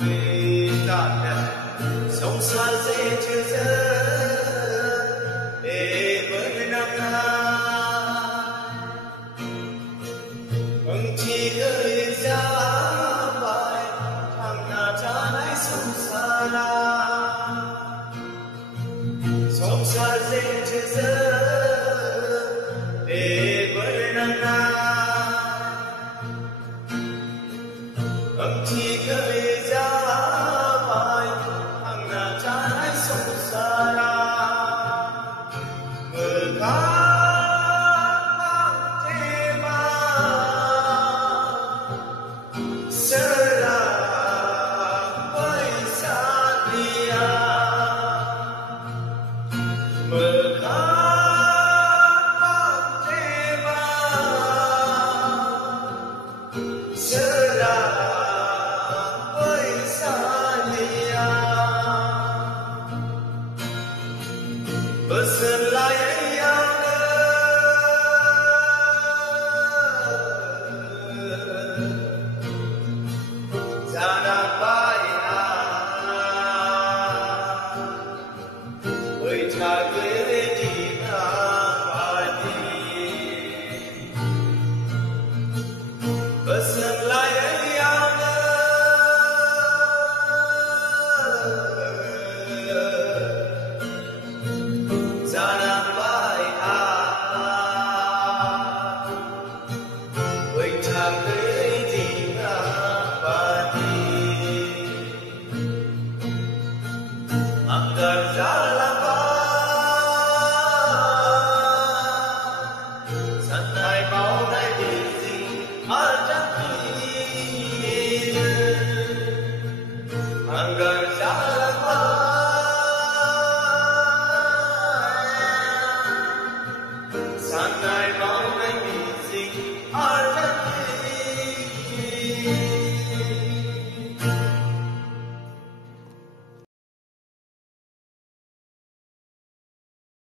về cả nhà sống xa dễ chưa dỡ để với năm chỉ gửi ra bài thằng nào cha này sống xa dễ chưa dỡ để với năm chỉ gửi ra bài thằng nào cha này sống xa mơ ca Hãy subscribe cho kênh Ghiền Mì Gõ để không bỏ lỡ